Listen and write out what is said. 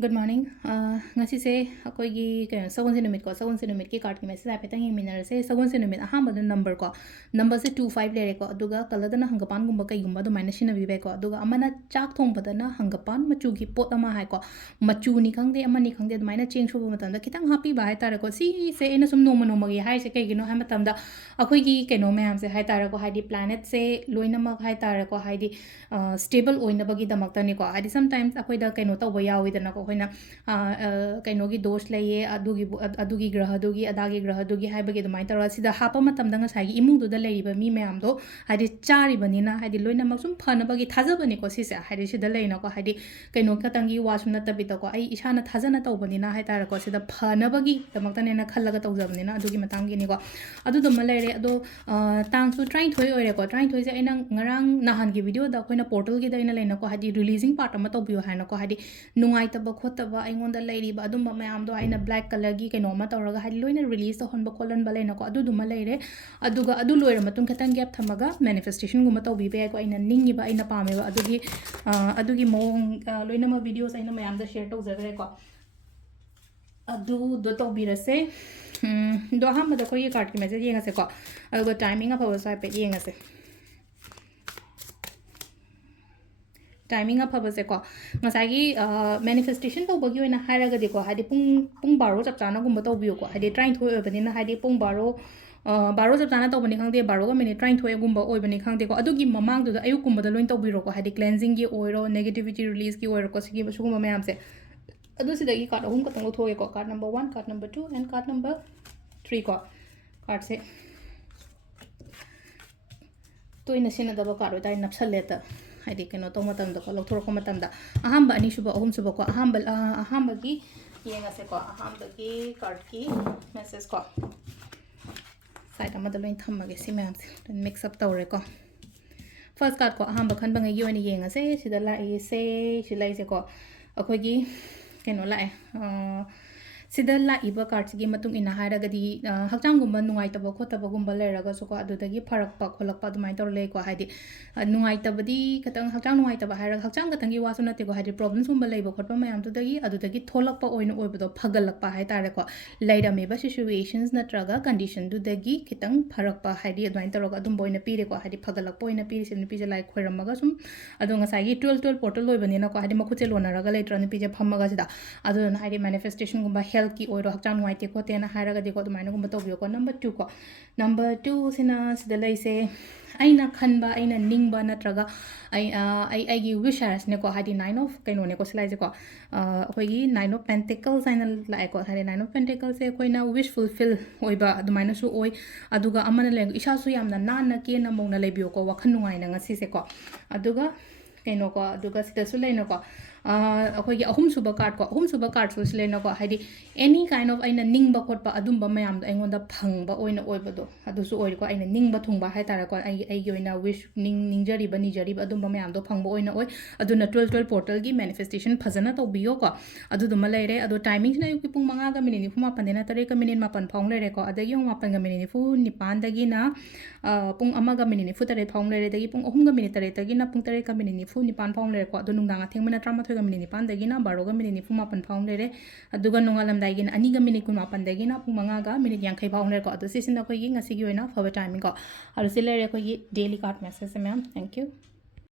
Good morning. Ngasi se akoi gi sagun se numit ko sagun se numit ki card ki message ai petang minar se sagun se numit aham bada number se 25 lere ko aduga kala dana hangapan gumba kai gumba do minus na bibe ko aduga amana chak thong bada na hangapan machu gi pot ama hai ko machu ni khangde amani khangde maina change hoba matam da kitang happy ba hai tare ko si se ena sum noma gi hai se kai gino hai matam da akoi gi keno mayam se hai tare ko hai di planet se loina mak hai tare ko hai di stable oina bagi damak ta ni ko hai di sometimes akoi da keno taw ba yawi da na ko hoina kainogi dosh laye adugi graha dugi adagi graha dugi haibagi dumai tara sida hapa matam danga sai imung du da leriba mi mayam do hadi chari banina hadi loina maksum phana bagi thaja bani ko sise hadi sida leina ko hadi kaino katangi wasuna tabita ko ai isana thajana taw banina hai tara ko sida phana bagi damakta nena khallaga taw jabanina adugi matang gi ni ko adu dum lere ado tang su trying thoi ore ko trying thoi se aina ngarang nahan gi video da koina portal gi da ina leina ko hadi releasing part ama taw bio haina ko hadi nungai taba khotaba aingonda leiriba adumba mayam do aina black color gi kaino ma tawraga hadi loina release honba kolon ba leina ko adu duma leire aduga adu loira matun khatang gap thamaga manifestation guma taw bi be ko aina ningiba aina pameba adugi mong loina ma videos aina mayam da share taw jagre ko adu do taw birase do hamma da ko ye card ki message yenga se ko aduga timing of our side pe yenga se timing up habase ko ngasagi manifestation to bagi oina haraga de ko hadi pung baro chap chana gumba to biyo ko hadi trying to obani na hadi pung baro baro chap chana to bani khangde baro ga minute trying to gumba oibani khangde ko adugi mamang du ayu gumba da loin to biro ko hadi cleansing gi oiro negativity release gi oiro ko sigi basu gumba mayam se adu sida gi card ahum ka tang thoge ko card number 1 card number 2 and card number 3 ko card se to ina sina da ba card oi napsal leta haidi keno to matam da ko lokthor ko matam da ahamba ani suba ahum suba ko ahamba gi yenga se ko ahamba gi card ki message ko side ama da loin thamma ge si ma'am se mix up tawre ko first card ko ahamba khan bangai gi oni yenga se sida la e se silai se ko akoi gi keno la sida la iba card gi matung ina hairagadi hakchang gumba nungai taba khotaba gumba leraga so ko adudagi pharakpa kholakpa dumai tor le ko haidi nungai tabadi katang hakchang nungai taba hairaga hakchang katang gi wasu nate ko haidi problems gumba leiba khotpa mayam adudagi tholakpa oina oibado phagalakpa hai tare ko leirame ba situations natraga condition dudagi kitang pharakpa haidi adwain toroga adum boina pire ko haidi phagalakpa oina pire sem pije lai khoiramaga sum adu ngasai gi 12 portal loibani na ko haidi makuche lonaraga leitra ni pije phammaga sida adu na haidi manifestation gumba health ki oiro hakchang nuai te ko te na hairaga de ko dumaina gumba to ko number 2 ko number 2 sina sida laise aina khanba aina ningba natraga ai gi wish ne ko hadi 9 of kaino ne ko slide ko khoi gi 9 of pentacles aina la ko hadi 9 of pentacles se koina wish fulfill oiba dumaina su oi aduga amana le isa su yamna na ke na mongna lebio ko wakhan nungai na ngasi se ko aduga kaino ko aduga sida su leino ko akhoi gi ahum suba card so silena ko hadi any kind of aina ningba khotpa adumba mayam da aingonda phangba oina oibado adu su oi ko aina ningba thungba hai tara ko ai gi oina wish ningjari ba adumba mayam do phangba oina oi aduna 12 portal gi manifestation phajana to biyo ko adu duma leire adu timing na yuki pung 5 ga minute ni phuma pandena tare ka minute mapan phang leire ko adagi yong mapan ga minute ni fu nipan dagi na pung 1 ga minute ni fu tare phang leire dagi pung 3 ga minute tare dagi na pung tare ka minute ni fu nipan phang leire ko adu nungdanga thengmana 13 ga minute nipan dagi na 12 ga minute ni fu mapan phang leire aduga nungalam dagi na 2 ga minute kun mapan dagi na pung 5 ga minute yang khai phang leire ko adu sisin da ko yi ngasi gi oina for timing ko aru silere ko yi daily card message ma'am thank you